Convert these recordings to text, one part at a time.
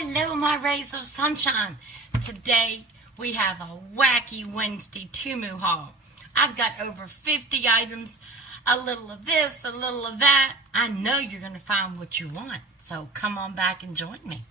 Hello, my rays of sunshine. Today we have a wacky Wednesday Temu haul. I've got over 50 items, a little of this, a little of that. I know you're going to find what you want, so come on back and join me.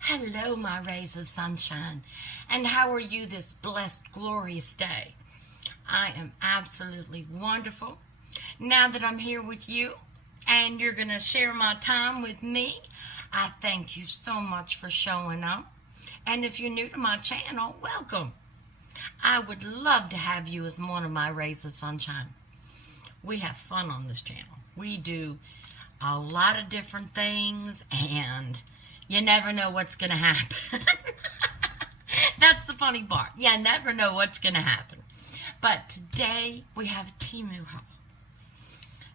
Hello, my rays of sunshine, and how are you this blessed, glorious day? I am absolutely wonderful. Now that I'm here with you, and you're going to share my time with me, I thank you so much for showing up. And if you're new to my channel, welcome. I would love to have you as one of my rays of sunshine. We have fun on this channel. We do a lot of different things, and you never know what's going to happen. That's the funny part. You never know what's going to happen. But today we have a Temu haul.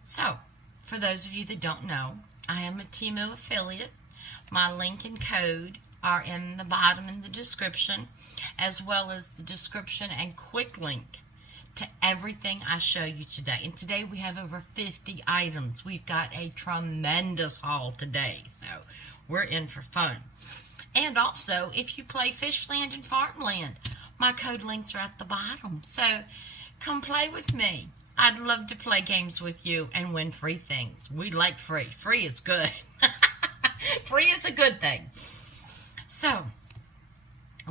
So, for those of you that don't know, I am a Temu affiliate. My link and code are in the bottom in the description, as well as the description and quick link to everything I show you today. And today we have over 50 items. We've got a tremendous haul today, so we're in for fun. And also, if you play Fishland and Farmland, my code links are at the bottom. So come play with me. I'd love to play games with you and win free things. We like free. Free is good. Free is a good thing. So,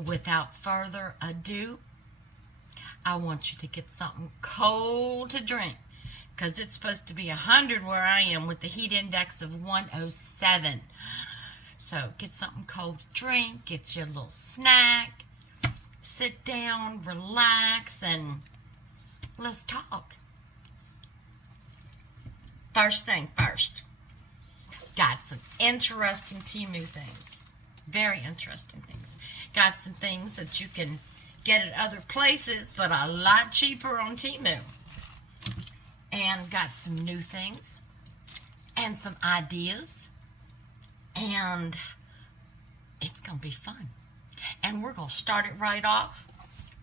without further ado, I want you to get something cold to drink, because it's supposed to be 100 where I am with the heat index of 107. So get something cold to drink, get you a little snack, sit down, relax, and let's talk. First thing first, got some interesting Temu things. Very interesting things. Got some things that you can get at other places, but a lot cheaper on Temu. And got some new things and some ideas. And it's going to be fun. And we're going to start it right off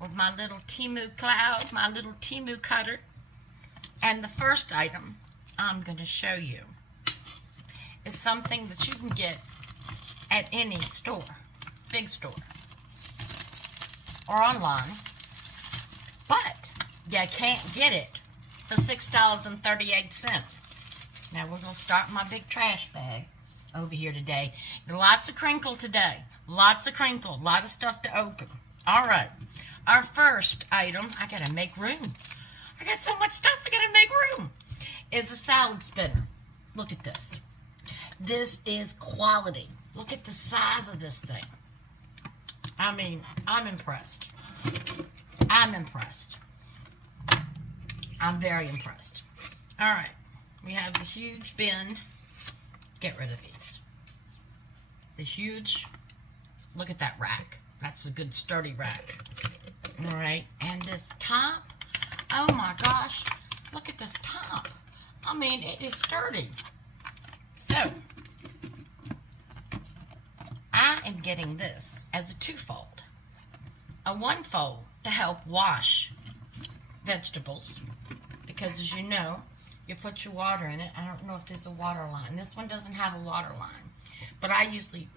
with my little Temu cloud, my little Temu cutter. And the first item I'm going to show you is something that you can get at any store, big store, or online. But you can't get it for $6.38. Now we're going to start my big trash bag over here today. Lots of crinkle today. Lots of crinkle. A lot of stuff to open. All right. Our first item, I got to make room. I got so much stuff, I got to make room, is a salad spinner. Look at this. This is quality. Look at the size of this thing. I mean, I'm impressed. I'm impressed. I'm very impressed. All right. We have the huge bin. Get rid of these. The huge, look at that rack. That's a good sturdy rack. All right, and this top, oh my gosh, look at this top. I mean, it is sturdy. So, I am getting this as a two-fold. A one-fold to help wash vegetables, because as you know, you put your water in it. I don't know if there's a water line. This one doesn't have a water line, but I usually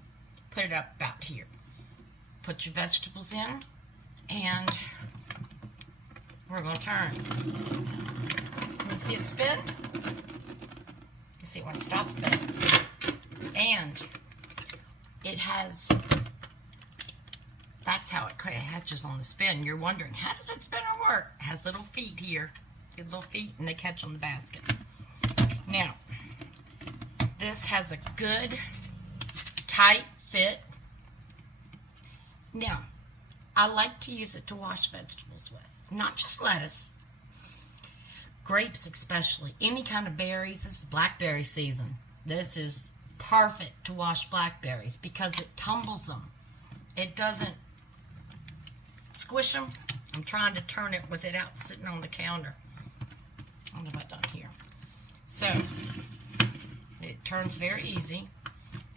put it up about here. Put your vegetables in, and we're going to turn. You see it spin? You see it when it stops spinning. And it has, that's how it catches on the spin. You're wondering, how does that spinner work? It has little feet here. Get little feet, and they catch on the basket. Now, this has a good, tight fit. Now, I like to use it to wash vegetables with. Not just lettuce. Grapes especially. Any kind of berries. This is blackberry season. This is perfect to wash blackberries because it tumbles them. It doesn't squish them. I'm trying to turn it with it out sitting on the counter. What have I done here? So it turns very easy.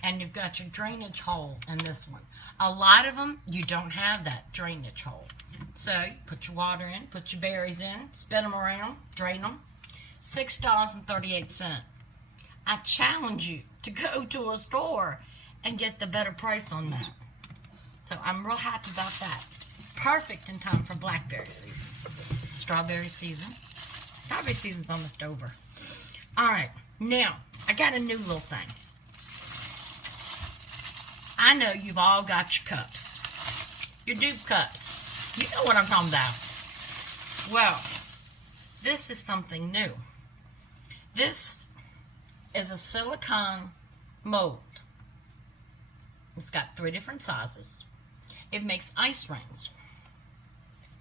And you've got your drainage hole in this one. A lot of them, you don't have that drainage hole. So you put your water in, put your berries in, spin them around, drain them. $6.38. I challenge you to go to a store and get the better price on that. So I'm real happy about that. Perfect in time for blackberry season. Strawberry season. Strawberry season's almost over. All right, now I got a new little thing. I know you've all got your cups. Your dupe cups. You know what I'm talking about. Well, this is something new. This is a silicone mold. It's got 3 different sizes. It makes ice rings.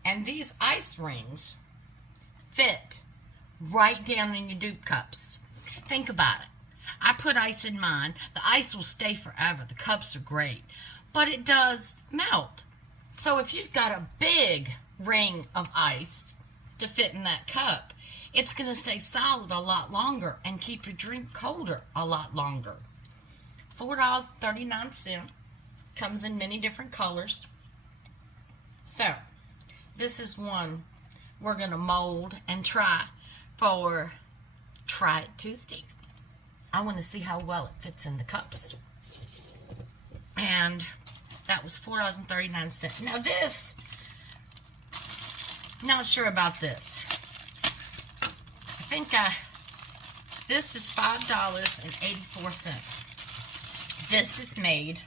And these ice rings fit right down in your dupe cups. Think about it. I put ice in mine. The ice will stay forever. The cups are great. But it does melt. So if you've got a big ring of ice to fit in that cup, it's going to stay solid a lot longer and keep your drink colder a lot longer. $4.39. Comes in many different colors. So, this is one we're going to mold and try for Try It Tuesday. I want to see how well it fits in the cups. And that was $4.39. Now this, not sure about this. I think this is $5.84. This is made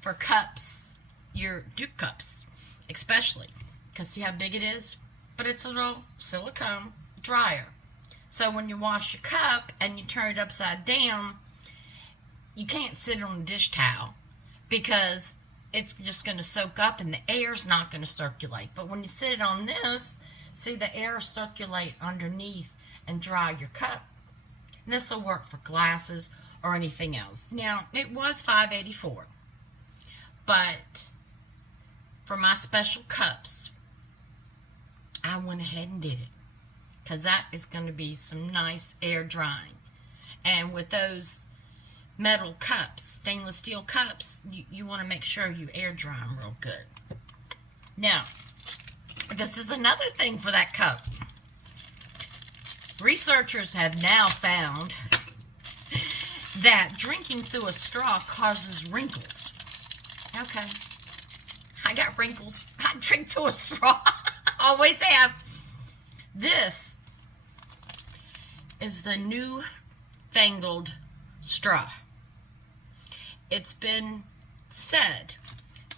for cups, your Duke cups, especially. Because see how big it is? But it's a little silicone dryer. So when you wash your cup and you turn it upside down, you can't sit it on a dish towel because it's just going to soak up and the air's not going to circulate. But when you sit it on this, see the air circulate underneath and dry your cup. And this will work for glasses or anything else. Now, it was $5.84, but for my special cups, I went ahead and did it. Because that is going to be some nice air drying. And with those metal cups, stainless steel cups, you want to make sure you air dry them real good. Now, this is another thing for that cup. Researchers have now found that drinking through a straw causes wrinkles. Okay. I got wrinkles. I drink through a straw. Always have. This is the new fangled straw. It's been said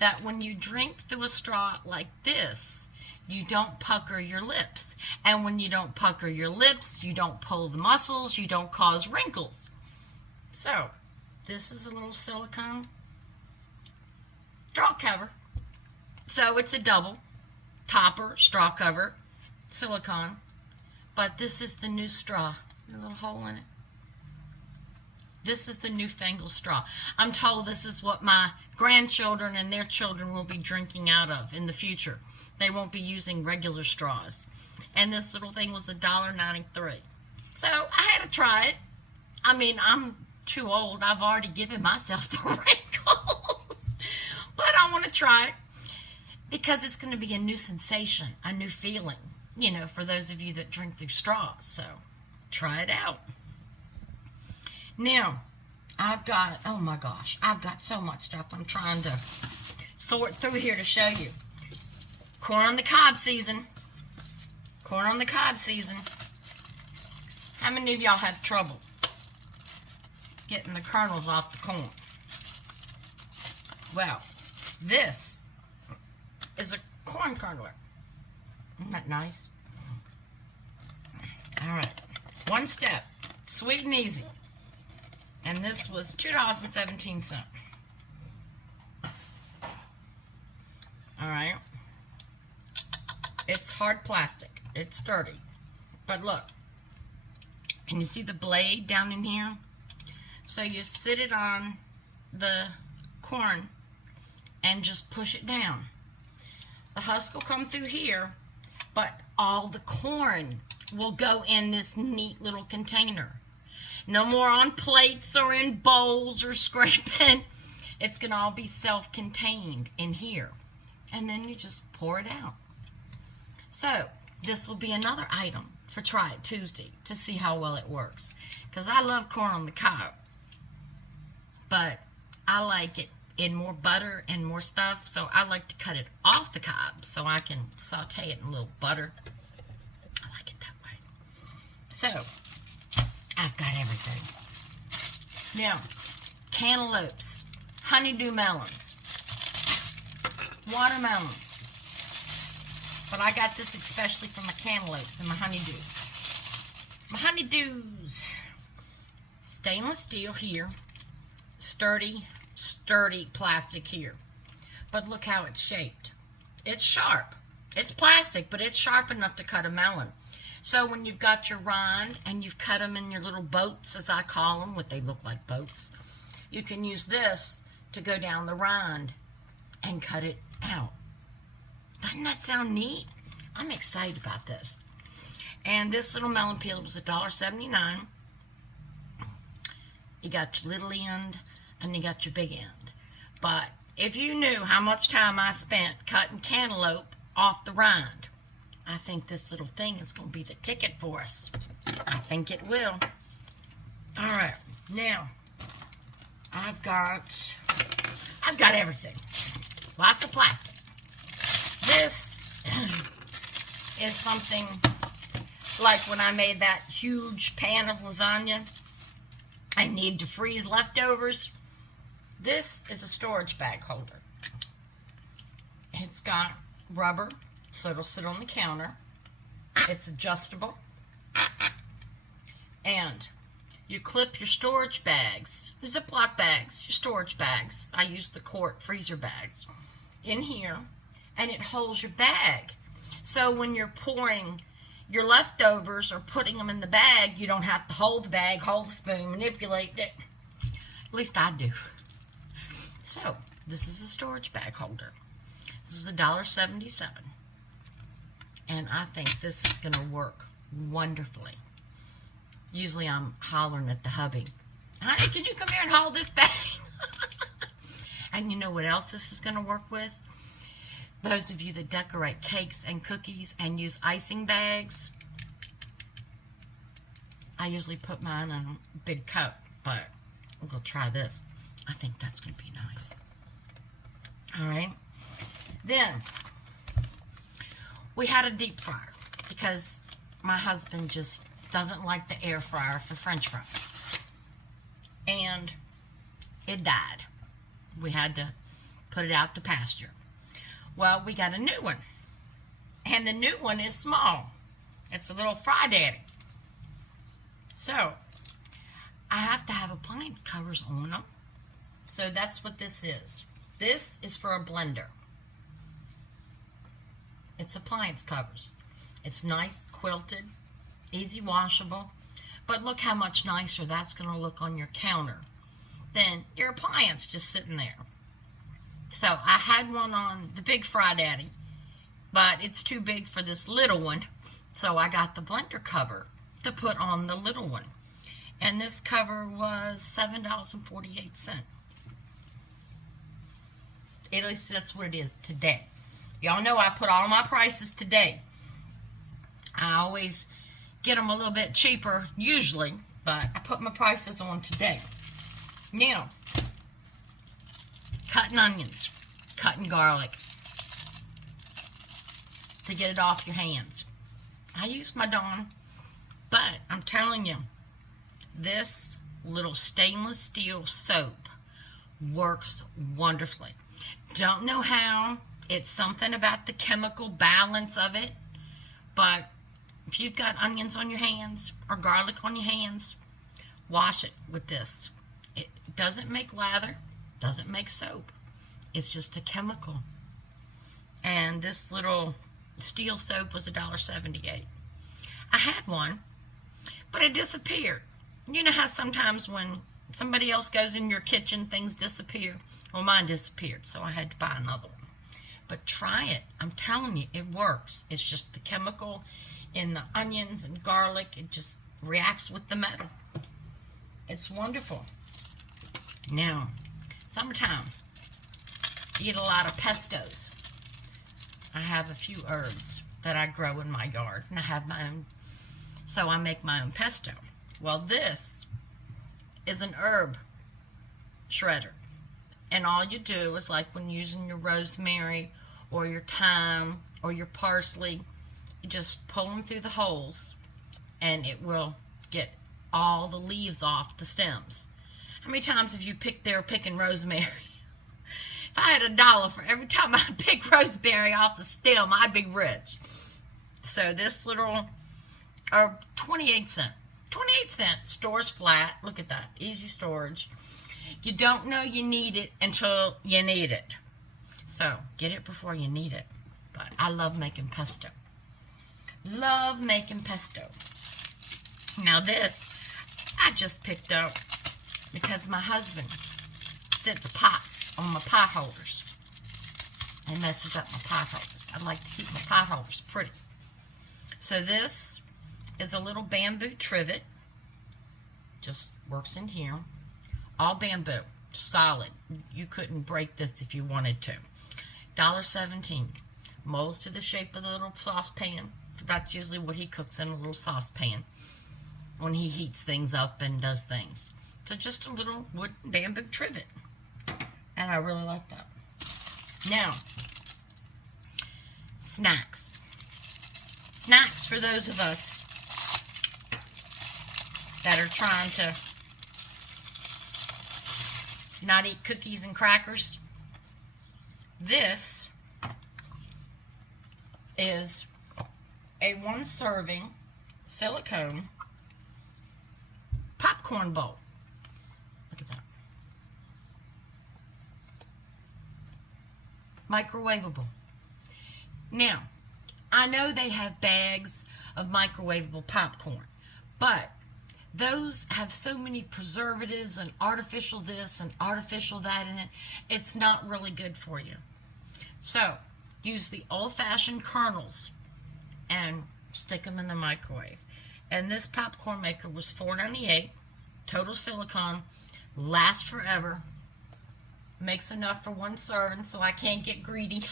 that when you drink through a straw like this, you don't pucker your lips. And when you don't pucker your lips, you don't pull the muscles, you don't cause wrinkles. So, this is a little silicone straw cover. So, it's a double topper, straw cover, silicone. But this is the new straw. A little hole in it. This is the newfangled straw. I'm told this is what my grandchildren and their children will be drinking out of in the future. They won't be using regular straws. And this little thing was $1.93. So I had to try it. I mean, I'm too old. I've already given myself the wrinkles. But I want to try it because it's going to be a new sensation, a new feeling, you know, for those of you that drink through straws. So try it out. Now, I've got, oh my gosh, I've got so much stuff I'm trying to sort through here to show you. Corn on the cob season. Corn on the cob season. How many of y'all had trouble getting the kernels off the corn? Well, this is a corn kernel. Isn't that nice? All right. One step. Sweet and easy. And this was $2.17. All right. It's hard plastic. It's sturdy. But look. Can you see the blade down in here? So you sit it on the corn and just push it down. The husk will come through here, but all the corn will go in this neat little container. No more on plates or in bowls or scraping. It's going to all be self-contained in here. And then you just pour it out. So, this will be another item for Try It Tuesday to see how well it works. Because I love corn on the cob. But I like it in more butter and more stuff. So, I like to cut it off the cob so I can saute it in a little butter. I like it that way. So, I've got everything. Now, cantaloupes, honeydew melons, watermelons. But I got this especially for my cantaloupes and my honeydews. My honeydews. Stainless steel here. Sturdy plastic here. But look how it's shaped. It's sharp. It's plastic, but it's sharp enough to cut a melon. So when you've got your rind and you've cut them in your little boats, as I call them, what they look like boats, you can use this to go down the rind and cut it out. Doesn't that sound neat? I'm excited about this. And this little melon peel was $1.79. You got your little end and you got your big end. But if you knew how much time I spent cutting cantaloupe off the rind, I think this little thing is going to be the ticket for us. I think it will. All right, now I've got everything. Lots of plastic. This is something like when I made that huge pan of lasagna. I need to freeze leftovers. This is a storage bag holder. It's got rubber, so it'll sit on the counter. It's adjustable. And you clip your storage bags, Ziploc bags, your storage bags. I use the quart freezer bags in here, and it holds your bag. So when you're pouring your leftovers or putting them in the bag, you don't have to hold the bag, hold the spoon, manipulate it. At least I do. So this is a storage bag holder. This is $1.77. And I think this is going to work wonderfully. Usually I'm hollering at the hubby, honey, can you come here and hold this bag? And you know what else this is going to work with? Those of you that decorate cakes and cookies and use icing bags. I usually put mine in a big cup, but we'll try this. I think that's going to be nice. All right. Then we had a deep fryer because my husband just doesn't like the air fryer for French fries. And it died. We had to put it out to pasture. Well, we got a new one. And the new one is small. It's a little Fry Daddy. So, I have to have appliance covers on them. So that's what this is. This is for a blender. It's appliance covers. It's nice, quilted, easy washable. But look how much nicer that's going to look on your counter than your appliance just sitting there. So I had one on the big Fry Daddy, but it's too big for this little one. So I got the blender cover to put on the little one. And this cover was $7.48. At least that's what it is today. Y'all know I put all my prices today. I always get them a little bit cheaper, usually, but I put my prices on today. Now, cutting onions, cutting garlic to get it off your hands. I use my Dawn, but I'm telling you, this little stainless steel soap works wonderfully. Don't know how. It's something about the chemical balance of it, but if you've got onions on your hands or garlic on your hands, wash it with this. It doesn't make lather, doesn't make soap. It's just a chemical. And this little steel soap was $1.78. I had one, but it disappeared. You know how sometimes when somebody else goes in your kitchen, things disappear? Well, mine disappeared, so I had to buy another one. But try it. I'm telling you, it works. It's just the chemical in the onions and garlic. It just reacts with the metal. It's wonderful. Now, summertime, you get a lot of pestos. I have a few herbs that I grow in my yard, and I have my own, so I make my own pesto. Well, this is an herb shredder, and all you do is, like when using your rosemary or your thyme or your parsley, you just pull them through the holes, and it will get all the leaves off the stems. How many times have you picking rosemary? If I had $1 for every time I pick rosemary off the stem, I'd be rich. So this little, 28 cent. 28 cents, stores flat. Look at that, easy storage. You don't know you need it until you need it. So get it before you need it. But I love making pesto. Love making pesto. Now this, I just picked up because my husband sets pots on my pot holders and messes up my pot holders. I like to keep my pot holders pretty. So this is a little bamboo trivet. Just works in here. All bamboo, solid. You couldn't break this if you wanted to. $1.17. Molds to the shape of the little saucepan. That's usually what he cooks in, a little saucepan when he heats things up and does things. So just a little wooden bamboo trivet. And I really like that. Now, snacks. Snacks for those of us that are trying to not eat cookies and crackers. This is a 1-serving silicone popcorn bowl. Look at that. Microwavable. Now, I know they have bags of microwavable popcorn, but those have so many preservatives and artificial this and artificial that in it, it's not really good for you. So, use the old-fashioned kernels and stick them in the microwave. And this popcorn maker was $4.98, total silicone, lasts forever, makes enough for 1 serving, so I can't get greedy.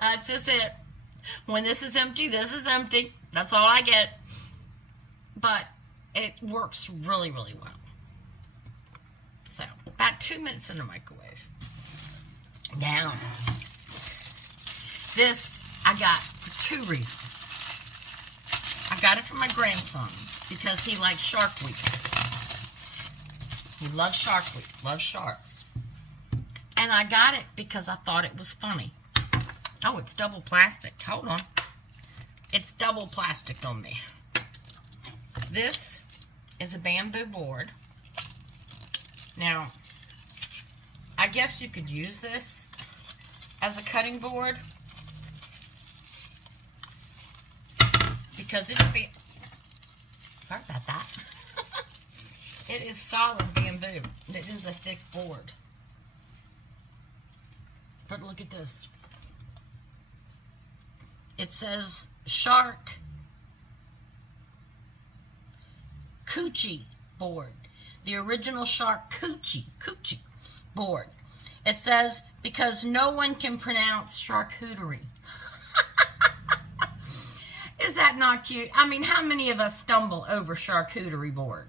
That's just it. When this is empty, this is empty. That's all I get. But it works really, really well. So, about 2 minutes in the microwave. Now, this I got for 2 reasons. I got it for my grandson because he likes Shark Week. He loves Shark Week, loves sharks. And I got it because I thought it was funny. Oh, it's double plastic. Hold on. It's double plastic on me. This is a bamboo board. Now, I guess you could use this as a cutting board because it'd be, sorry about that. It is solid bamboo. It is a thick board. But look at this. It says Shark Coochie board. The original Shark Coochie board. It says, because no one can pronounce charcuterie. Is that not cute? I mean, how many of us stumble over charcuterie board?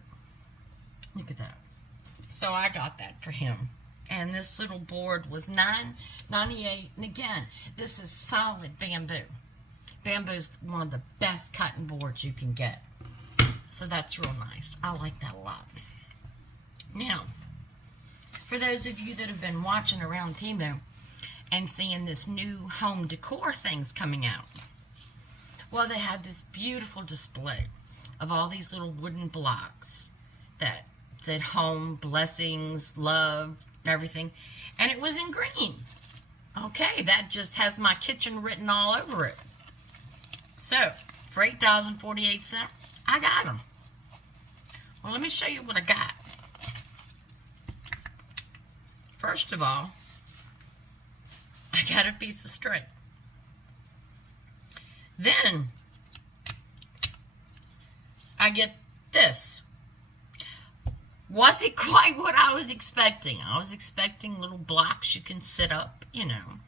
Look at that. So I got that for him. And this little board was $9.98. And again, this is solid bamboo. Bamboo is one of the best cutting boards you can get. So that's real nice. I like that a lot. Now, for those of you that have been watching around Temu and seeing this new home decor things coming out, well, they had this beautiful display of all these little wooden blocks that said home, blessings, love, everything. And it was in green. Okay, that just has my kitchen written all over it. So, for $8.48, I got them. Well, let me show you what I got. First of all, I got a piece of string. Then, I get This wasn't quite what I was expecting. I was expecting little blocks you can sit up, you know.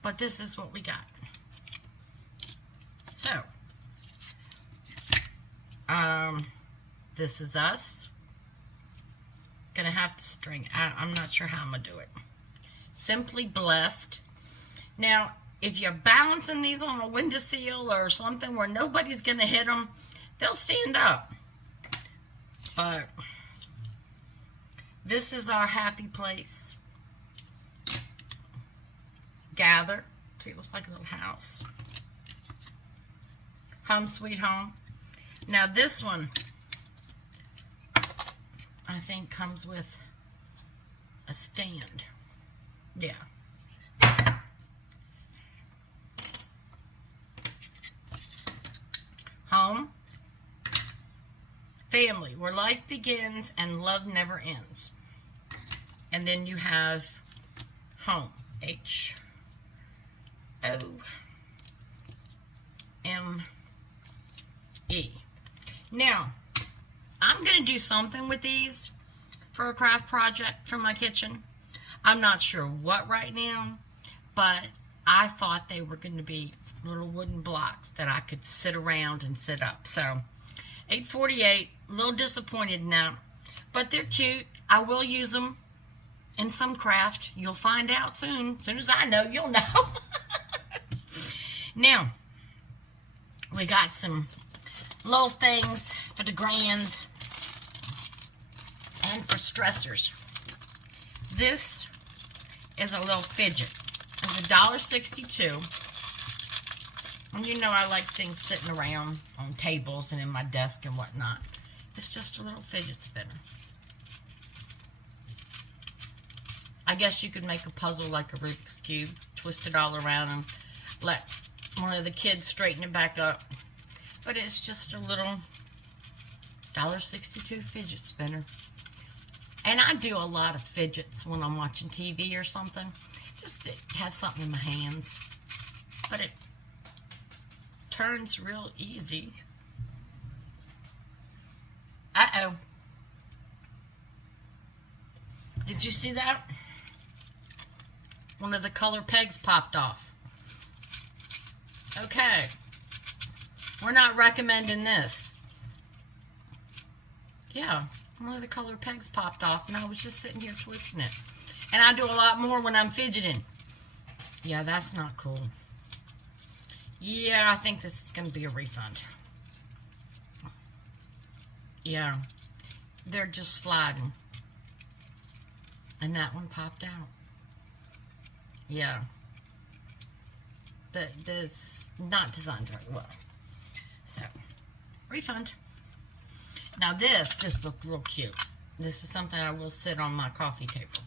But this is what we got. So, this is us. Gonna have to string. I'm not sure how I'm gonna do it. Simply Blessed. Now, if you're balancing these on a windowsill or something where nobody's gonna hit them, they'll stand up. But this is our happy place. Gather. See, it looks like a little house. Home Sweet Home. Now this one, I think, comes with a stand. Yeah. Home. Family, where life begins and love never ends. And then you have home. H-O-M-E. Now, I'm going to do something with these for a craft project for my kitchen. I'm not sure what right now, but I thought they were going to be little wooden blocks that I could sit around and sit up. So, $8.48, a little disappointed now, but they're cute. I will use them in some craft. You'll find out soon. As soon as I know, you'll know. Now, we got some little things for the grands and for stressors. This is a little fidget. It's $1.62. And you know I like things sitting around on tables and in my desk and whatnot. It's just a little fidget spinner. I guess you could make a puzzle like a Rubik's Cube, twist it all around and let one of the kids straighten it back up. But it's just a little $1.62 fidget spinner. And I do a lot of fidgets when I'm watching TV or something, just to have something in my hands. But it turns real easy. Uh-oh. Did you see that? One of the color pegs popped off. Okay. We're not recommending this. Yeah, one of the color pegs popped off and I was just sitting here twisting it. And I do a lot more when I'm fidgeting. Yeah, that's not cool. Yeah, I think this is going to be a refund. Yeah, they're just sliding. And that one popped out. Yeah. This not designed very well. So, refund. Now this looked real cute. This is something I will sit on my coffee table.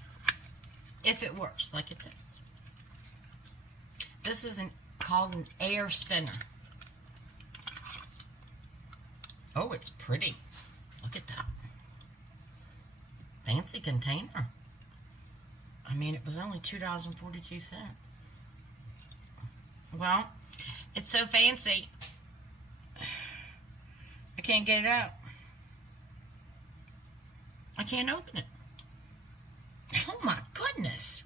If it works, like it says. This is called an air spinner. Oh, it's pretty. Look at that. Fancy container. I mean, it was only $2.42. Well, it's so fancy. I can't get it out. I can't open it. Oh my goodness.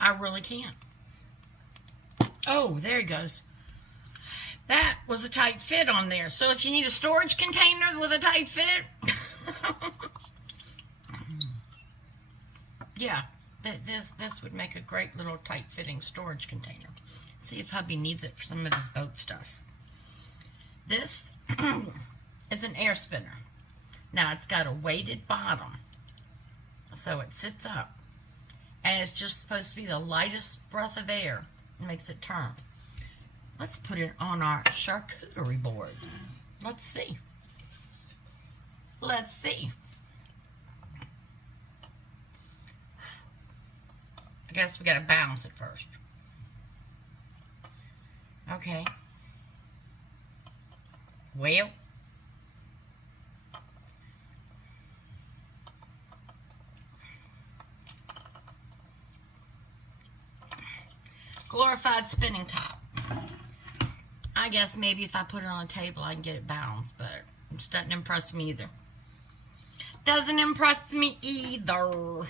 I really can't. Oh, there he goes. That was a tight fit on there. So if you need a storage container with a tight fit, yeah, this would make a great little tight fitting storage container. See if hubby needs it for some of his boat stuff. This is an air spinner. Now it's got a weighted bottom, so it sits up. And it's just supposed to be the lightest breath of air. It makes it turn. Let's put it on our charcuterie board. Let's see. Let's see. I guess we got to balance it first. Okay. Well. glorified spinning top. I guess maybe if I put it on a table I can get it balanced, but it just doesn't impress me either. Doesn't impress me either.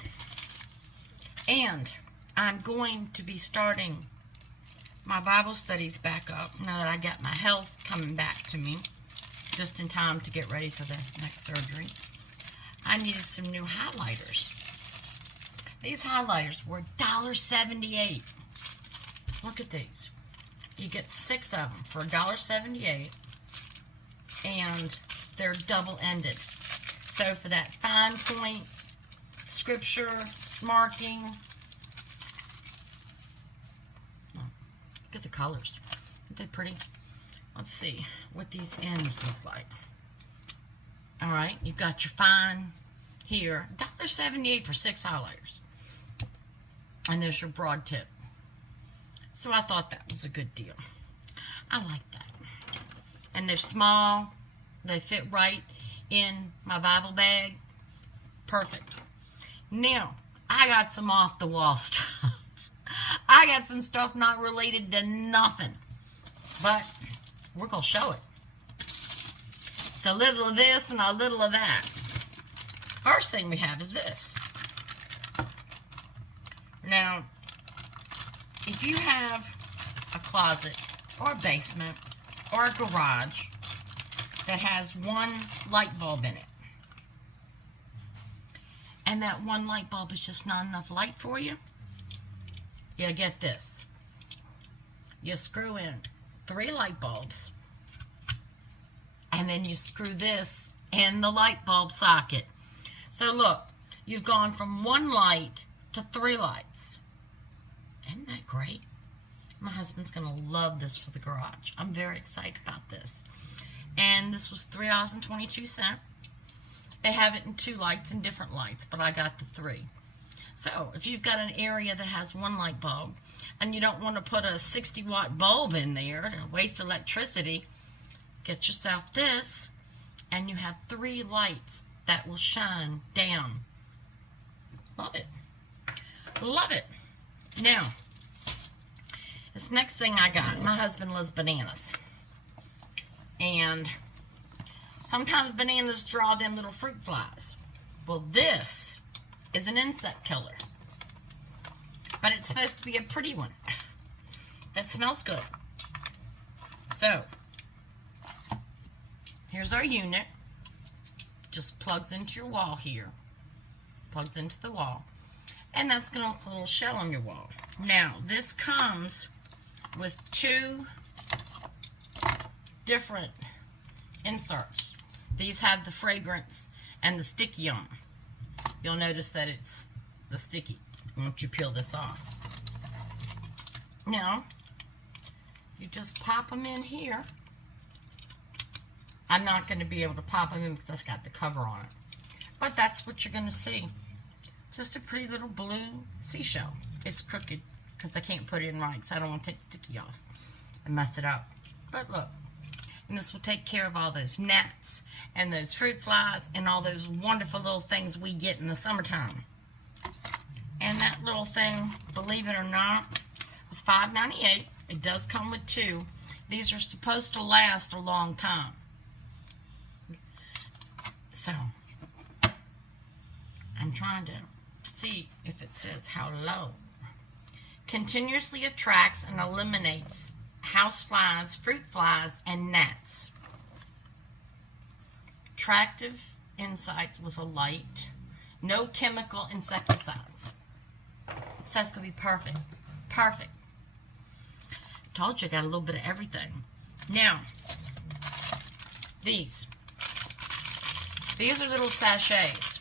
And I'm going to be starting my Bible studies back up now that I got my health coming back to me, just in time to get ready for the next surgery. I needed some new highlighters. These highlighters were $1.78. Look at these. You get 6 of them for $1.78, and they're double-ended. So for that fine point, scripture, marking, look at the colors. Aren't they pretty? Let's see what these ends look like. All right, you've got your fine here, $1.78 for 6 highlighters. And there's your broad tip. So I thought that was a good deal. I like that. And they're small. They fit right in my Bible bag. Perfect. Now, I got some off-the-wall stuff. I got some stuff not related to nothing. But we're going to show it. It's a little of this and a little of that. First thing we have is this. Now, if you have a closet or a basement or a garage that has one light bulb in it, and that one light bulb is just not enough light for you, you get this. You screw in 3 light bulbs, and then you screw this in the light bulb socket. So look, you've gone from 1 light to 3 lights. Isn't that great? My husband's going to love this for the garage. I'm very excited about this. And this was $3.22. They have it in 2 lights and different lights, but I got the 3. So if you've got an area that has 1 light bulb and you don't want to put a 60-watt bulb in there to waste electricity, get yourself this, and you have 3 lights that will shine down. Love it. Love it. Now, this next thing I got, my husband loves bananas. And sometimes bananas draw them little fruit flies. Well, this is an insect killer. But it's supposed to be a pretty one that smells good. So, here's our unit. Just plugs into your wall here. Plugs into the wall. And that's going to look a little shell on your wall. Now, this comes with 2 different inserts. These have the fragrance and the sticky on them. You'll notice that it's the sticky once you peel this off. Now, you just pop them in here. I'm not going to be able to pop them in because that's got the cover on it. But that's what you're going to see. Just a pretty little blue seashell. It's crooked because I can't put it in right, so I don't want to take the sticky off and mess it up. But look, and this will take care of all those gnats and those fruit flies and all those wonderful little things we get in the summertime. And that little thing, believe it or not, was $5.98. It does come with 2. These are supposed to last a long time. So, I'm trying to see if it says how low. Continuously attracts and eliminates house flies, fruit flies, and gnats. Attractive insects with a light. No chemical insecticides. So that's going to be perfect. Perfect. Told you I got a little bit of everything. Now, these are little sachets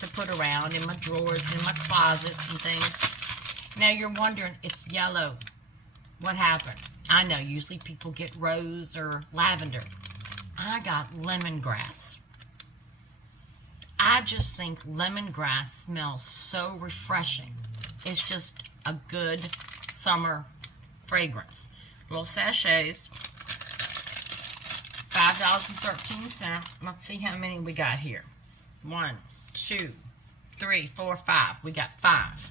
to put around in my drawers, in my closets and things. Now you're wondering, it's yellow. What happened? I know, usually people get rose or lavender. I got lemongrass. I just think lemongrass smells so refreshing. It's just a good summer fragrance. Little sachets. $5.13. Let's see how many we got here. 1, 2, 3, 4, 5. We got 5.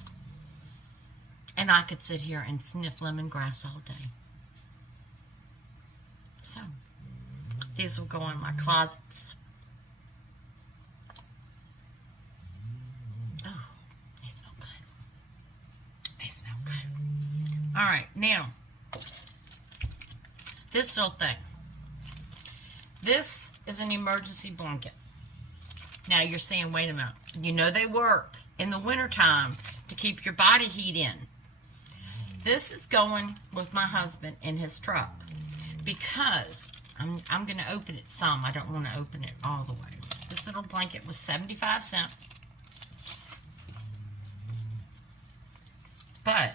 And I could sit here and sniff lemongrass all day. So, these will go in my closets. Oh, they smell good. They smell good. All right, now, this little thing. This is an emergency blanket. Now, you're saying, wait a minute. You know they work in the wintertime to keep your body heat in. This is going with my husband in his truck because I'm going to open it some. I don't want to open it all the way. This little blanket was 75 cents. But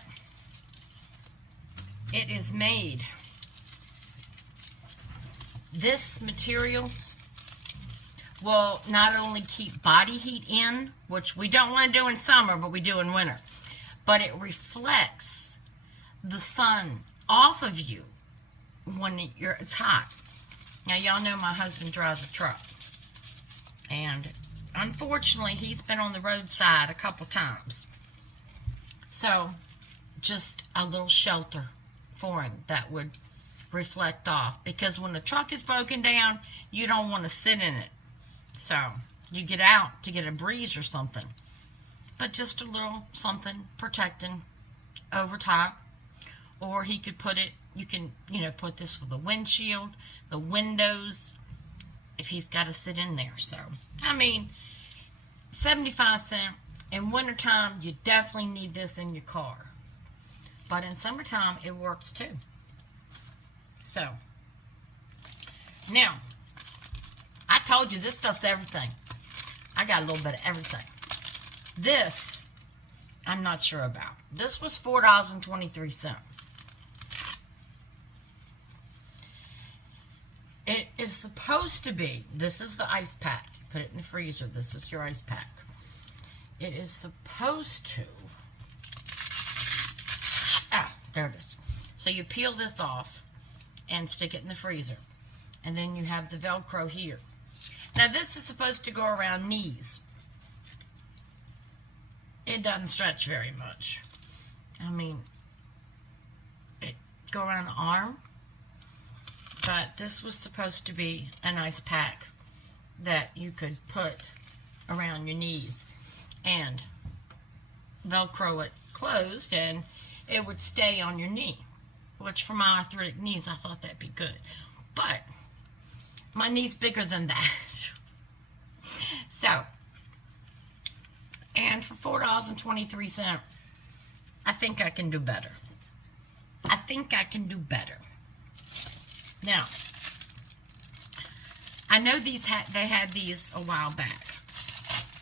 it is made. This material will not only keep body heat in, which we don't want to do in summer, but we do in winter, but it reflects the sun off of you when it's hot. Now, y'all know my husband drives a truck, and unfortunately, he's been on the roadside a couple times. So, just a little shelter for him that would reflect off, because when the truck is broken down, you don't want to sit in it. So, you get out to get a breeze or something. But just a little something protecting over top. Or he could put it, you can, put this for the windshield, the windows, if he's got to sit in there. So, 75 cents. In wintertime, you definitely need this in your car. But in summertime, it works too. So, now, I told you this stuff's everything. I got a little bit of everything. This, I'm not sure about. This was $4.23. It is supposed to be, this is the ice pack. You put it in the freezer. This is your ice pack. It is supposed to, there it is. So you peel this off and stick it in the freezer. And then you have the Velcro here. Now this is supposed to go around knees. It doesn't stretch very much. It go around the arm. But this was supposed to be a nice pack that you could put around your knees and Velcro it closed, and it would stay on your knee, which for my arthritic knees, I thought that'd be good. But my knee's bigger than that. So, and for $4.23, I think I can do better. I think I can do better. Now, I know they had these a while back,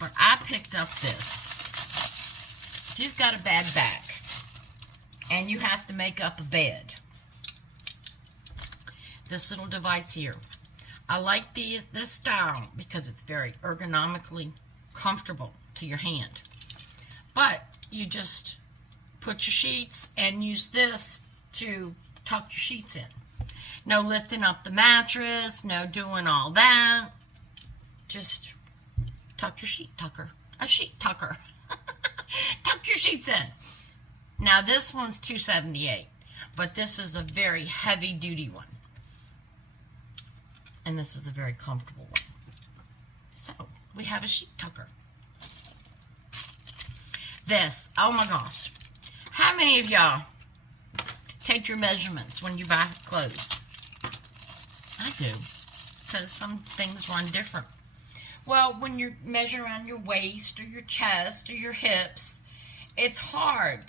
but I picked up this. If you've got a bad back and you have to make up a bed, this little device here. I like this style because it's very ergonomically comfortable to your hand. But you just put your sheets and use this to tuck your sheets in. No lifting up the mattress, no doing all that. Just tuck your sheet tucker. A sheet tucker. Tuck your sheets in. Now this one's $2.78, but this is a very heavy duty one. And this is a very comfortable one. So, we have a sheet tucker. This, oh my gosh. How many of y'all take your measurements when you buy clothes? I do, because some things run different. Well, when you're measuring around your waist or your chest or your hips, it's hard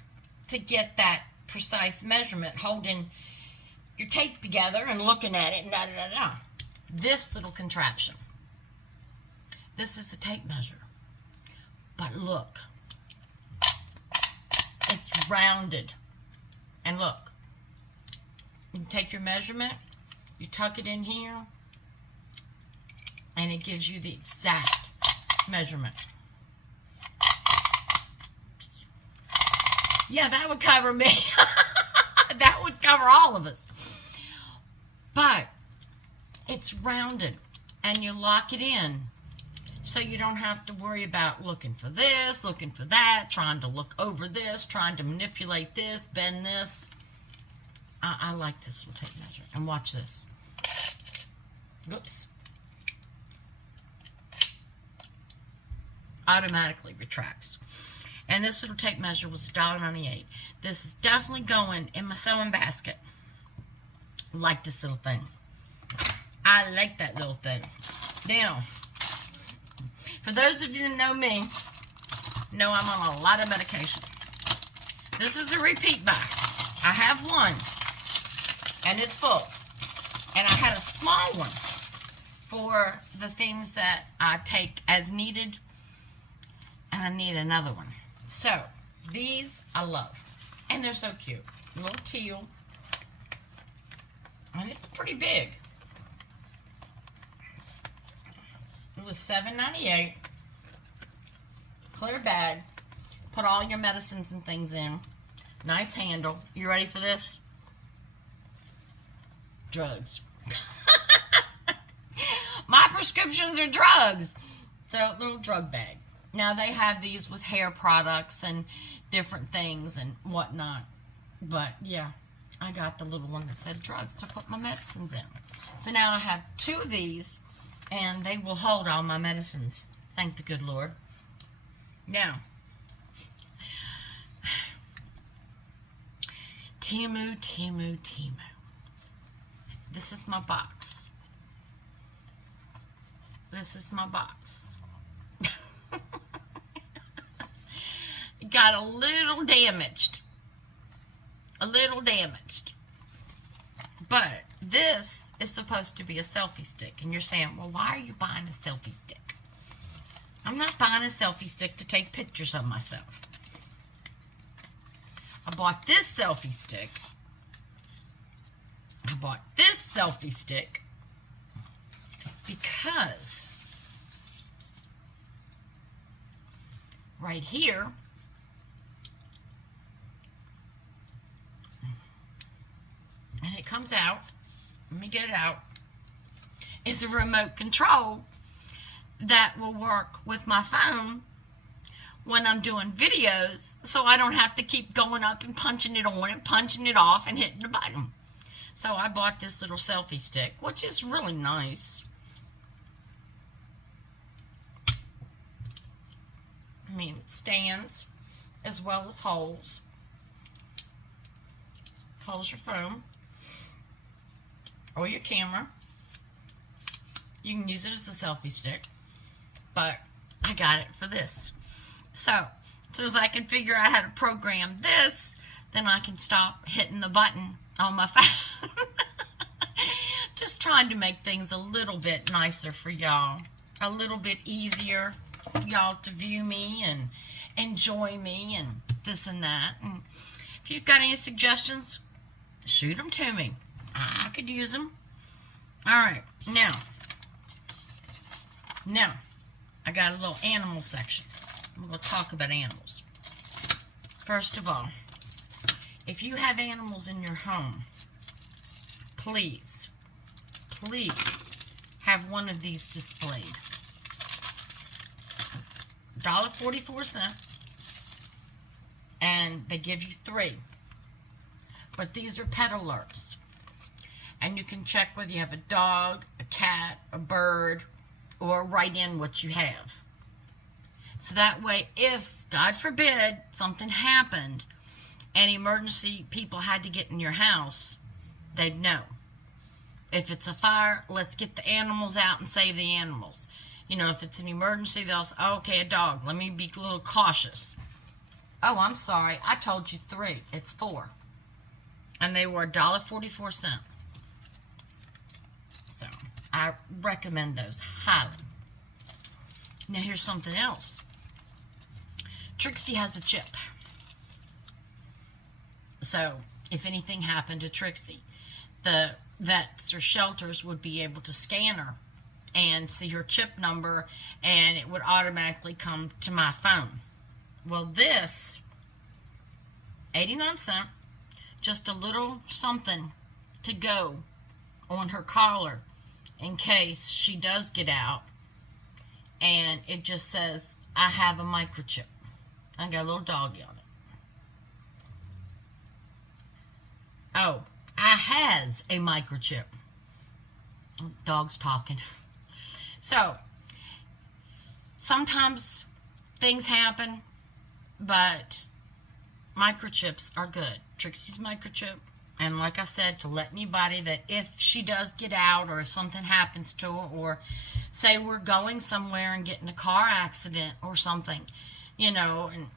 to get that precise measurement holding your tape together and looking at it and da-da-da-da. This little contraption. This is a tape measure. But look. It's rounded. And look. You take your measurement. You tuck it in here. And it gives you the exact measurement. Yeah, that would cover me. That would cover all of us. But it's rounded, and you lock it in So you don't have to worry about looking for this, looking for that, trying to look over this, trying to manipulate this, bend this. I like this little tape measure. And watch this. Oops. Automatically retracts. And this little tape measure was $1.98. This is definitely going in my sewing basket. Like this little thing. I like that little thing. Now, for those of you that know me, know I'm on a lot of medication. This is a repeat buy. I have one, and it's full. And I had a small one for the things that I take as needed, and I need another one. So, these I love. And they're so cute. A little teal. And it's pretty big. It was $7.98. Clear bag. Put all your medicines and things in. Nice handle. You ready for this? Drugs. My prescriptions are drugs. So, little drug bag. Now, they have these with hair products and different things and whatnot. But, yeah, I got the little one that said drugs to put my medicines in. So, now I have 2 of these, and they will hold all my medicines. Thank the good Lord. Now, Temu. This is my box. This is my box. It got a little damaged. But this is supposed to be a selfie stick. And you're saying, well, why are you buying a selfie stick? I'm not buying a selfie stick to take pictures of myself. I bought this selfie stick. Because right here, and it comes out, let me get it out, is a remote control that will work with my phone when I'm doing videos, so I don't have to keep going up and punching it on and punching it off and hitting the button. So I bought this little selfie stick, which is really nice. I mean, it stands as well as holds. Holds your phone or your camera. You can use it as a selfie stick, but I got it for this. So, as soon as I can figure out how to program this, then I can stop hitting the button on my phone. Just trying to make things a little bit nicer for y'all. A little bit easier for y'all to view me and enjoy me and this and that. And if you've got any suggestions, shoot them to me. I could use them. Alright, now, I got a little animal section. I'm going to talk about animals. First of all, if you have animals in your home, please have one of these displayed. $1.44, and they give you 3. But these are pet alerts. And you can check whether you have a dog, a cat, a bird, or write in what you have. So that way, if, God forbid, something happened and emergency people had to get in your house, they'd know. If it's a fire, let's get the animals out and save the animals. You know, if it's an emergency, they'll say, oh, okay, a dog. Let me be a little cautious. Oh, I'm sorry. I told you 3. It's 4. And they were $1.44. So, I recommend those highly. Now, here's something else. Trixie has a chip. So, if anything happened to Trixie, the vets or shelters would be able to scan her and see her chip number, and it would automatically come to my phone. Well, this, 89 cents, just a little something to go on her collar in case she does get out and it just says, I have a microchip. I got a little doggy on it. Oh, I has a microchip. Dog's talking. So, sometimes things happen, but microchips are good. Trixie's microchip. And like I said, to let anybody that if she does get out or if something happens to her, or say we're going somewhere and get in a car accident or something, you know, and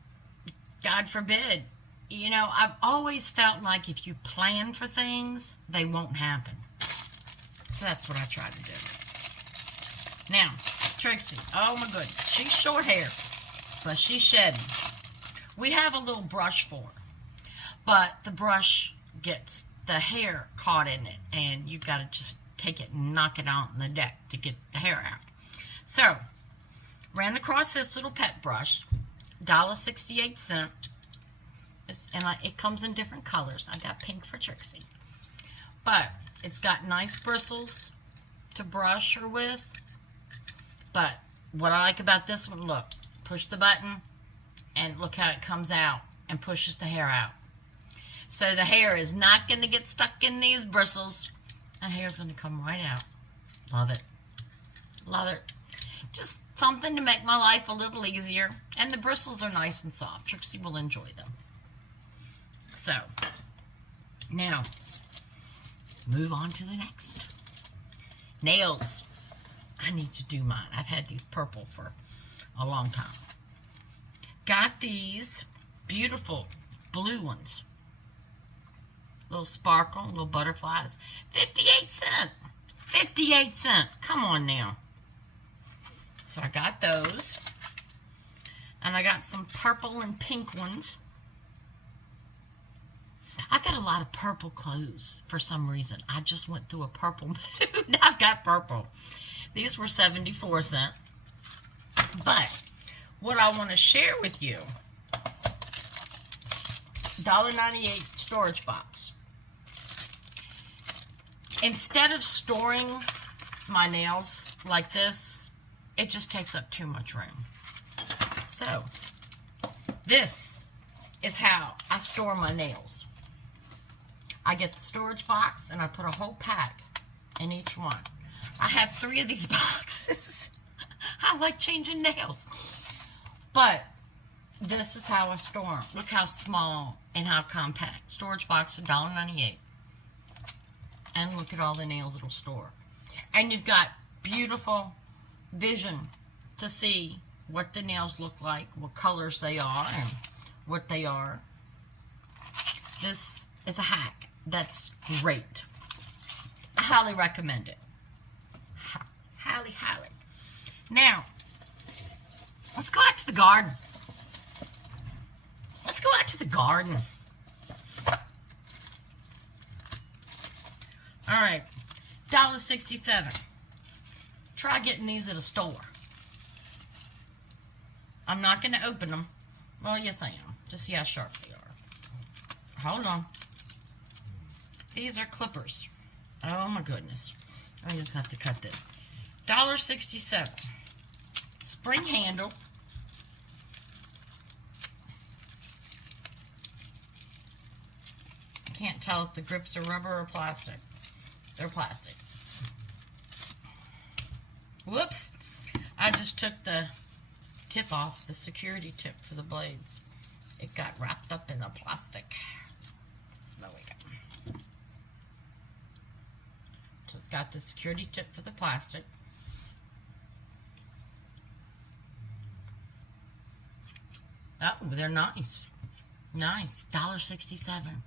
God forbid, you know, I've always felt like if you plan for things, they won't happen. So that's what I try to do. Now, Trixie, oh my goodness, she's short hair, but she's shedding. We have a little brush for her, but the brush gets the hair caught in it, and you've got to just take it and knock it out on the deck to get the hair out. So, ran across this little pet brush, $1.68, and it comes in different colors. I got pink for Trixie, but it's got nice bristles to brush her with. But what I like about this one, look, push the button, and look how it comes out and pushes the hair out. So the hair is not going to get stuck in these bristles. The hair is going to come right out. Love it. Love it. Just something to make my life a little easier. And the bristles are nice and soft. Trixie will enjoy them. So, now, move on to the next. Nails. I need to do mine. I've had these purple for a long time. Got these beautiful blue ones. Little sparkle, little butterflies. 58 cents. 58 cents. Come on now. So I got those. And I got some purple and pink ones. I got a lot of purple clothes for some reason. I just went through a purple mood. I've got purple. These were 74 cents. But what I want to share with you, $1.98 storage box. Instead of storing my nails like this, it just takes up too much room. So, this is how I store my nails. I get the storage box and I put a whole pack in each one. I have 3 of these boxes. I like changing nails. But this is how I store them. Look how small and how compact. Storage box, $1.98. And look at all the nails it'll store. And you've got beautiful vision to see what the nails look like, what colors they are, and what they are. This is a hack. That's great. I highly recommend it. Highly, highly. Now, let's go out to the garden. Let's go out to the garden. All right, $1.67. Try getting these at a store. I'm not going to open them. Well, yes, I am. Just see how sharp they are. Hold on. These are clippers. Oh, my goodness. I just have to cut this. $1.67. Spring handle. Can't tell if the grips are rubber or plastic. They're plastic. Whoops. I just took the tip off, the security tip for the blades. It got wrapped up in the plastic. There we go. So it's got the security tip for the plastic. Oh, they're nice. Nice. $1.67.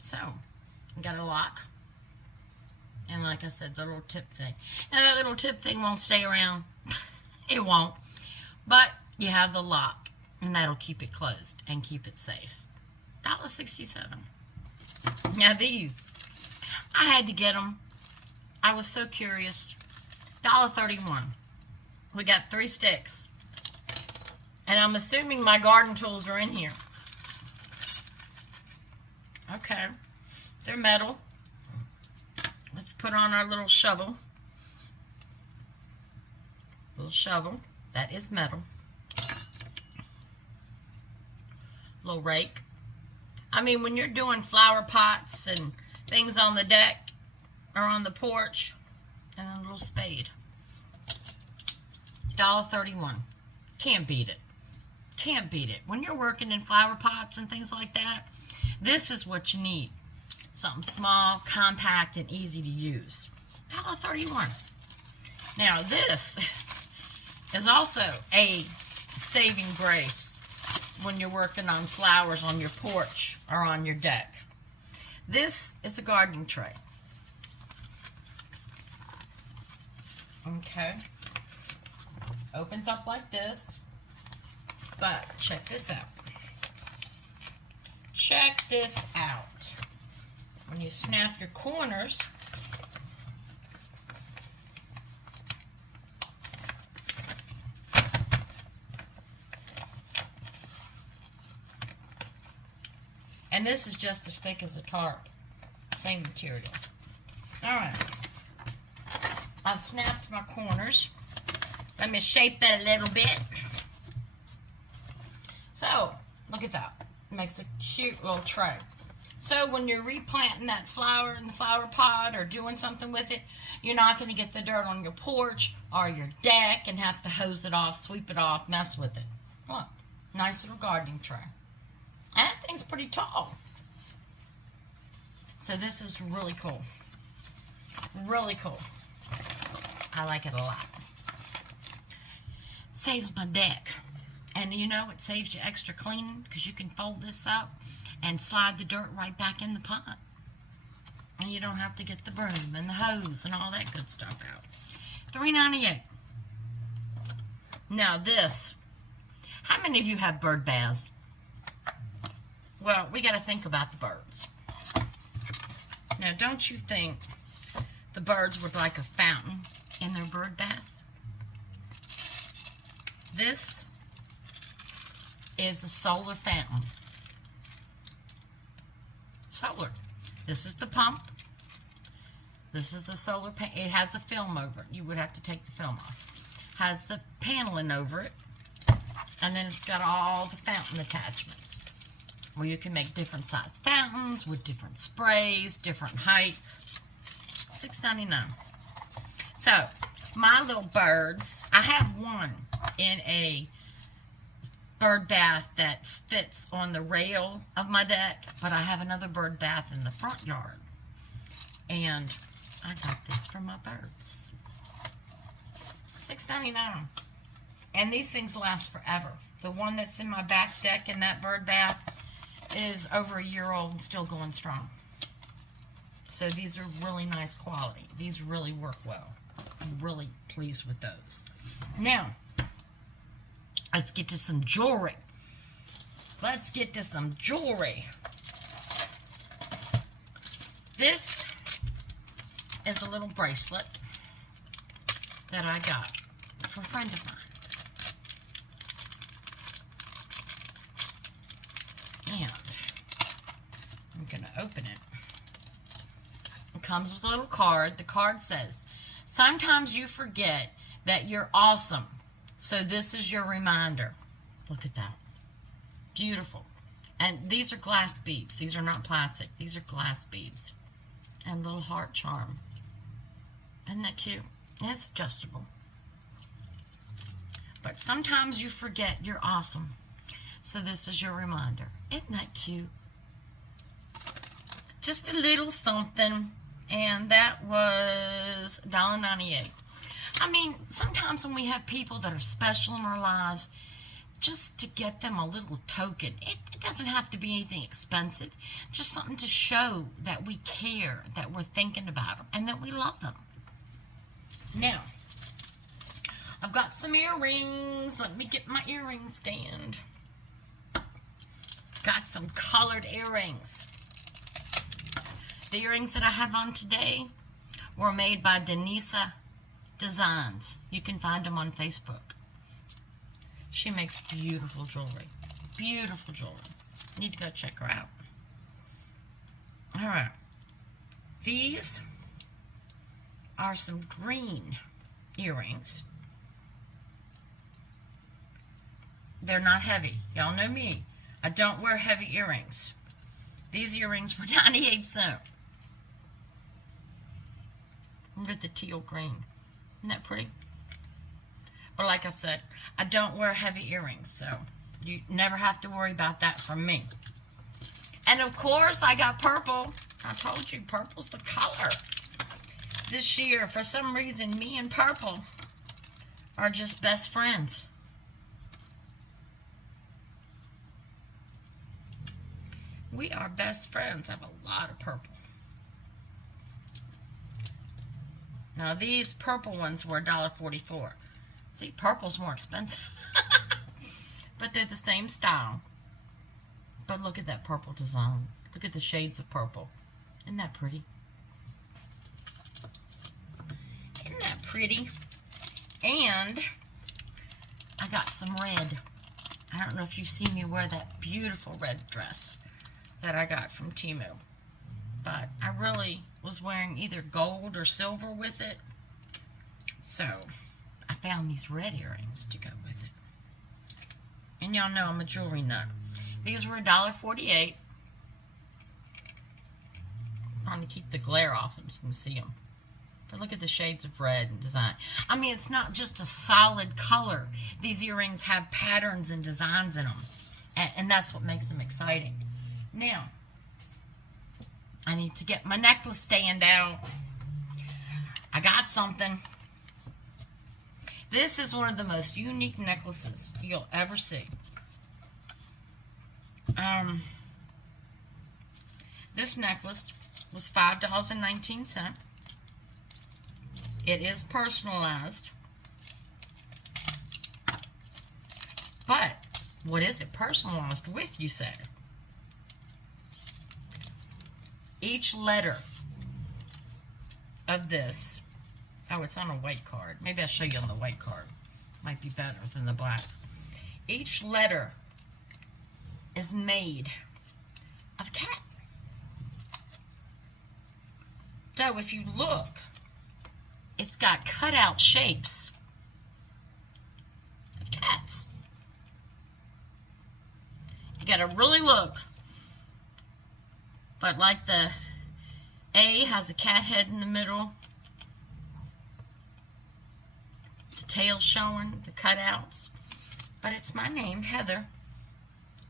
So, got a lock. And like I said, the little tip thing. Now that little tip thing won't stay around. It won't. But you have the lock. And that'll keep it closed and keep it safe. $1.67. Now these, I had to get them. I was so curious. $1.31. We got 3 sticks. And I'm assuming my garden tools are in here. Okay. They're metal. Let's put on our little shovel. Little shovel. That is metal. Little rake. I mean, when you're doing flower pots and things on the deck or on the porch, and a little spade. $1.31. Can't beat it. Can't beat it. When you're working in flower pots and things like that, this is what you need. Something small, compact, and easy to use. $1.31. Now this is also a saving grace when you're working on flowers on your porch or on your deck. This is a gardening tray. Okay. Opens up like this. But check this out. Check this out. When you snap your corners, and this is just as thick as a tarp. Same material. Alright. I've snapped my corners. Let me shape it a little bit. So, look at that. It makes a cute little tray. So when you're replanting that flower in the flower pot or doing something with it, you're not going to get the dirt on your porch or your deck and have to hose it off, sweep it off, mess with it. Look, nice little gardening tray. And that thing's pretty tall. So this is really cool. Really cool. I like it a lot. Saves my deck. And you know, it saves you extra cleaning because you can fold this up and slide the dirt right back in the pot. And you don't have to get the broom and the hose and all that good stuff out. $3.98. Now this, how many of you have bird baths? Well, we got to think about the birds. Now, don't you think the birds would like a fountain in their bird bath? This is a solar fountain. Solar. This is the pump. This is the solar panel. It has a film over it. You would have to take the film off. Has the paneling over it. And then it's got all the fountain attachments, where you can make different size fountains with different sprays, different heights. $6.99. So, my little birds, I have one in a bird bath that fits on the rail of my deck, but I have another bird bath in the front yard. And I got this for my birds. $6.99. And these things last forever. The one that's in my back deck in that bird bath is over a year old and still going strong. So these are really nice quality. These really work well. I'm really pleased with those. Now, let's get to some jewelry. Let's get to some jewelry. This is a little bracelet that I got for a friend of mine. And I'm going to open it. It comes with a little card. The card says, "Sometimes you forget that you're awesome. So this is your reminder." Look at that. Beautiful. And these are glass beads. These are not plastic. These are glass beads. And a little heart charm. Isn't that cute? And it's adjustable. But sometimes you forget you're awesome. So this is your reminder. Isn't that cute? Just a little something. And that was $1.98. I mean, sometimes when we have people that are special in our lives, just to get them a little token. It doesn't have to be anything expensive. Just something to show that we care, that we're thinking about them, and that we love them. Now, I've got some earrings. Let me get my earring stand. Got some colored earrings. The earrings that I have on today were made by Denisa Designs. You can find them on Facebook. She makes beautiful jewelry. Beautiful jewelry. Need to go check her out. Alright. These are some green earrings. They're not heavy. Y'all know me. I don't wear heavy earrings. These earrings were 98 cents. Look at the teal green. Isn't that pretty? But like I said, I don't wear heavy earrings, so you never have to worry about that from me. And of course, I got purple. I told you, purple's the color. This year, for some reason, me and purple are just best friends. We are best friends. I have a lot of purple. Now, these purple ones were $1.44. See, purple's more expensive. But they're the same style. But look at that purple design. Look at the shades of purple. Isn't that pretty? Isn't that pretty? And I got some red. I don't know if you've seen me wear that beautiful red dress that I got from Temu. But I really was wearing either gold or silver with it. So I found these red earrings to go with it. And y'all know I'm a jewelry nut. These were $1.48. I'm trying to keep the glare off them so you can see them. But look at the shades of red and design. I mean, it's not just a solid color. These earrings have patterns and designs in them. And that's what makes them exciting. Now, I need to get my necklace stand out. I got something. This is one of the most unique necklaces you'll ever see. This necklace was $5.19. It is personalized. But what is it personalized with, you say? Each letter of this, oh, it's on a white card. Maybe I'll show you on the white card. Might be better than the black. Each letter is made of cat. So if you look, it's got cutout shapes of cats. You gotta really look. But like the A has a cat head in the middle. The tail showing, the cutouts. But it's my name, Heather,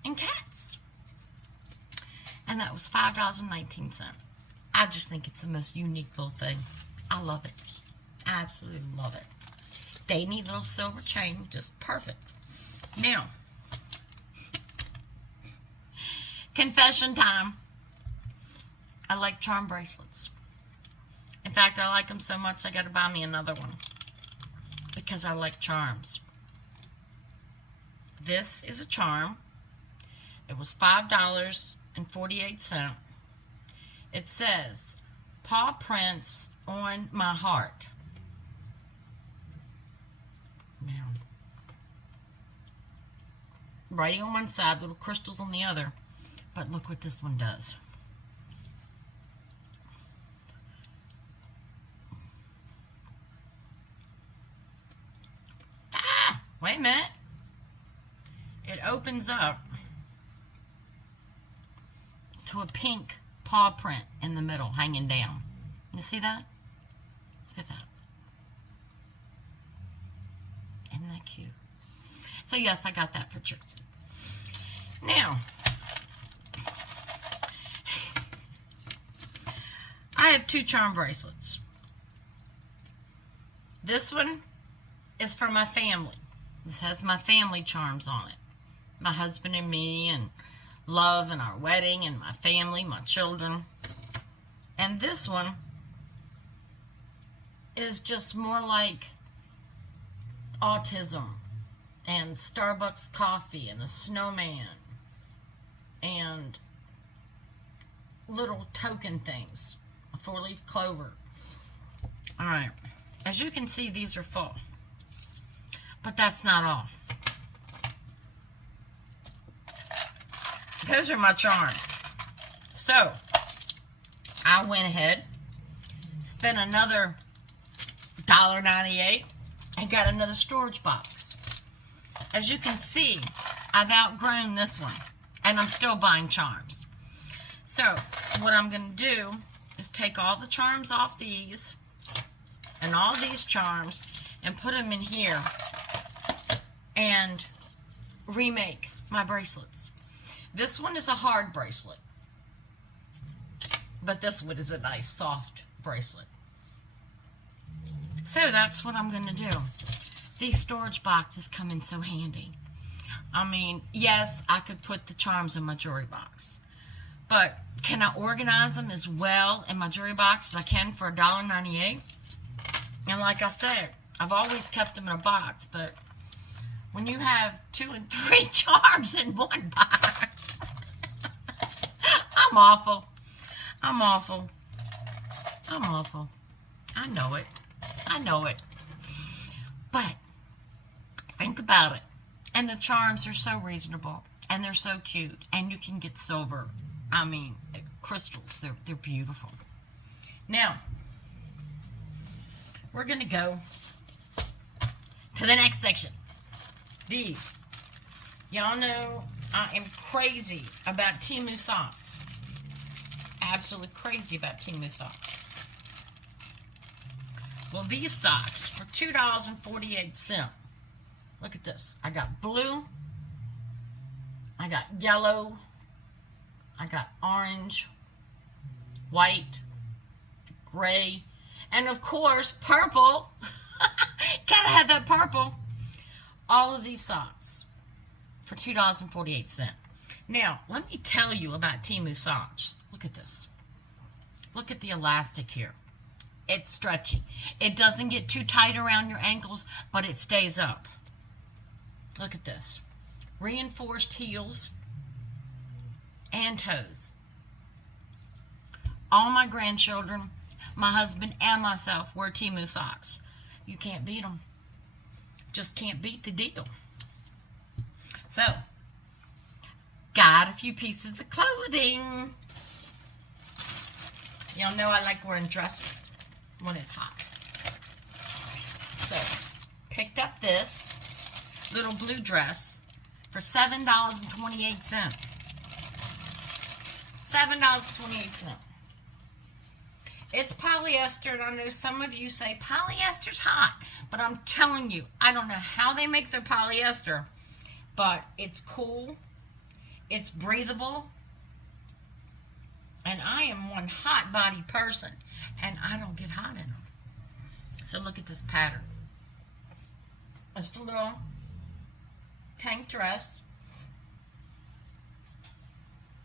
and cats. And that was $5.19. I just think it's the most unique little thing. I love it. I absolutely love it. Dainty little silver chain, just perfect. Now, confession time. I like charm bracelets. In fact, I like them so much I got to buy me another one because I like charms. This is a charm. It was $5.48. It says, paw prints on my heart. Now, writing on one side, little crystals on the other. But look what this one does. Ah! Wait a minute. It opens up to a pink paw print in the middle, hanging down. You see that? Look at that. Isn't that cute? So yes, I got that for Trixie. Now, I have two charm bracelets. This one is for my family. This has my family charms on it. My husband and me, and love, and our wedding, and my family, my children. And this one is just more like autism and Starbucks coffee and a snowman and little token things. A 4-leaf clover. Alright. As you can see, these are full. But that's not all. Those are my charms. So, I went ahead, spent another $1.98, and got another storage box. As you can see, I've outgrown this one, and I'm still buying charms. So what I'm going to do is take all the charms off these and all these charms and put them in here and remake my bracelets. This one is a hard bracelet, but this one is a nice soft bracelet. So that's what I'm going to do. These storage boxes come in so handy. I mean, yes, I could put the charms in my jewelry box, but can I organize them as well in my jewelry box as I can for $1.98? And like I said, I've always kept them in a box, but when you have 2 and 3 charms in one box, I'm awful. I'm awful. I'm awful. I know it. I know it. But think about it. And the charms are so reasonable. And they're so cute. And you can get silver. I mean, crystals. They're beautiful. Now, we're going to go to the next section. These. Y'all know I am crazy about Temu socks. Absolutely crazy about Temu socks. Well, these socks for $2.48. Look at this. I got blue. I got yellow. I got orange, white, gray, and of course, purple. Gotta have that purple. All of these socks for $2.48. Now, let me tell you about Temu socks. Look at this. Look at the elastic here. It's stretchy. It doesn't get too tight around your ankles, but it stays up. Look at this. Reinforced heels and toes. All my grandchildren, my husband, and myself wear Temu socks. You can't beat them. Just can't beat the deal. So, got a few pieces of clothing. Y'all know I like wearing dresses when it's hot. So, picked up this little blue dress for $7.28. $7.28. It's polyester, and I know some of you say polyester's hot, but I'm telling you, I don't know how they make their polyester, but it's cool, it's breathable, and I am one hot-bodied person, and I don't get hot in them. So look at this pattern. Just a little tank dress,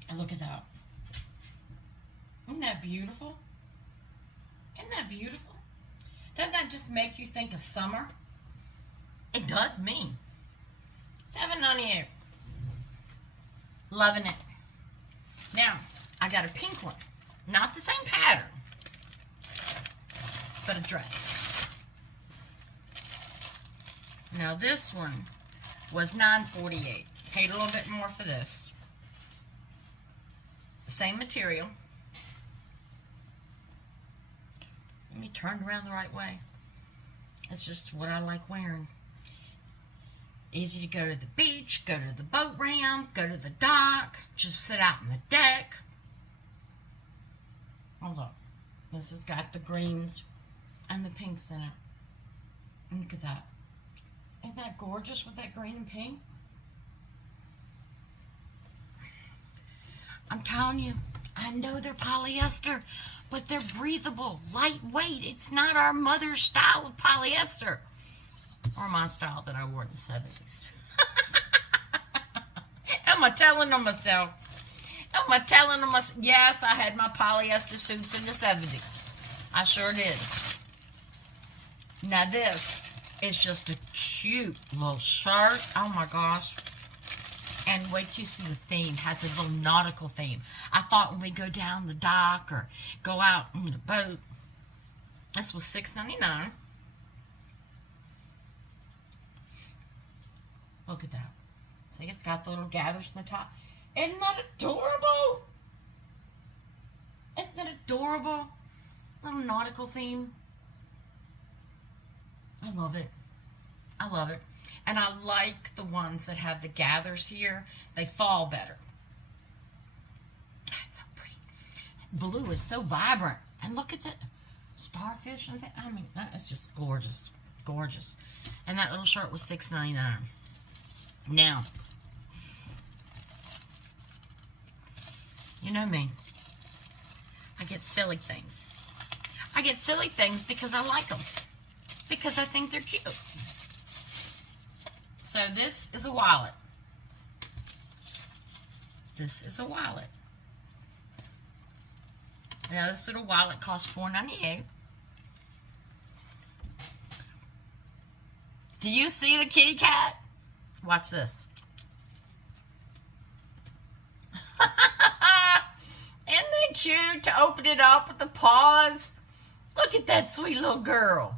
and look at that. Isn't that beautiful? Isn't that beautiful? Doesn't that just make you think of summer? It does me. $7.98. Loving it. Now, I got a pink one. Not the same pattern, but a dress. Now this one was $9.48. Paid a little bit more for this. Same material. Let me turn around the right way. It's just what I like wearing. Easy to go to the beach, go to the boat ramp, go to the dock, just sit out on the deck. Oh look, this has got the greens and the pinks in it. Look at that. Isn't that gorgeous with that green and pink? I'm telling you, I know they're polyester, but they're breathable, lightweight. It's not our mother's style of polyester. Or my style that I wore in the 70s. Am I telling on myself? Am I telling on myself? Yes, I had my polyester suits in the 70s. I sure did. Now this is just a cute little shirt. Oh my gosh. And wait till you see the theme. It has a little nautical theme. I thought when we go down the dock or go out on the boat. This was $6.99. Look at that. See, it's got the little gathers on the top. Isn't that adorable? Isn't that adorable? Little nautical theme. I love it. I love it. And I like the ones that have the gathers here. They fall better. That's so pretty. Blue is so vibrant. And look at the starfish and things. I mean, that is just gorgeous. Gorgeous. And that little shirt was $6.99. Now, you know me. I get silly things. I get silly things because I like them. Because I think they're cute. So this is a wallet. This is a wallet. Now this little wallet costs $4.98. Do you see the kitty cat? Watch this. Isn't that cute to open it up with the paws? Look at that sweet little girl.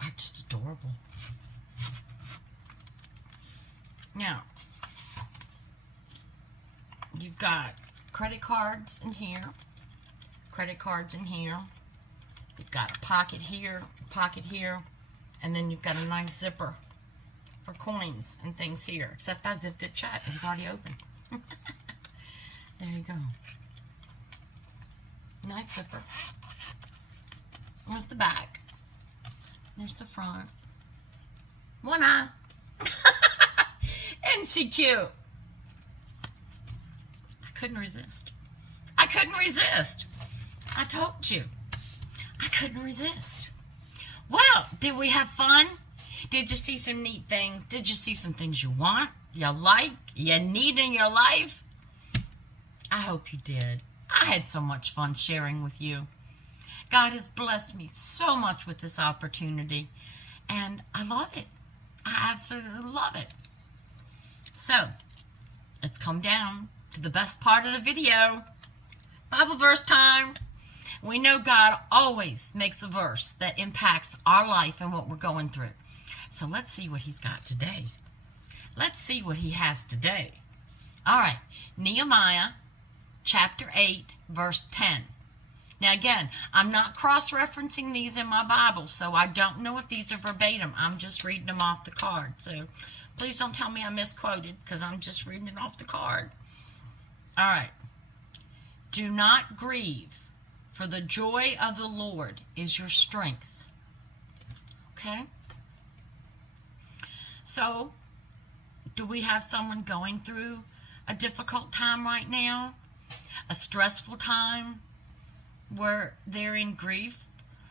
They're just adorable. Now, you've got credit cards in here, credit cards in here. You've got a pocket here, and then you've got a nice zipper for coins and things here. Except I zipped it shut. It was already open. There you go. Nice zipper. There's the back. There's the front. One eye. Isn't she cute? I couldn't resist. I couldn't resist. I told you. I couldn't resist. Well, did we have fun? Did you see some neat things? Did you see some things you want, you like, you need in your life? I hope you did. I had so much fun sharing with you. God has blessed me so much with this opportunity, and I love it. I absolutely love it. So, let's come down to the best part of the video. Bible verse time. We know God always makes a verse that impacts our life and what we're going through. So let's see what he's got today. Let's see what he has today. All right, Nehemiah chapter 8, verse 10. Now again, I'm not cross-referencing these in my Bible, so I don't know if these are verbatim. I'm just reading them off the card. So please don't tell me I misquoted, because I'm just reading it off the card. All right. Do not grieve, for the joy of the Lord is your strength. Okay? So, do we have someone going through a difficult time right now? A stressful time where they're in grief?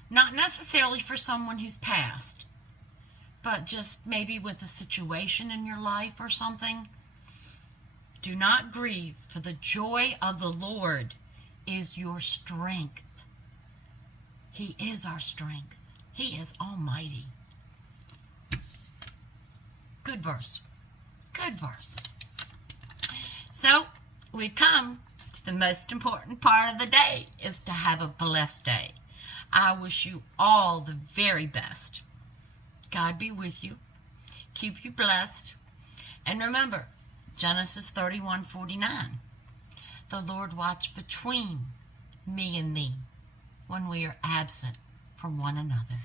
Not necessarily for someone who's passed, but just maybe with a situation in your life or something. Do not grieve, for the joy of the Lord is your strength. He is our strength. He is almighty. Good verse. Good verse. So, we've come to the most important part of the day, is to have a blessed day. I wish you all the very best. God be with you. Keep you blessed. And remember, Genesis 31:49. The Lord watched between me and thee when we are absent from one another.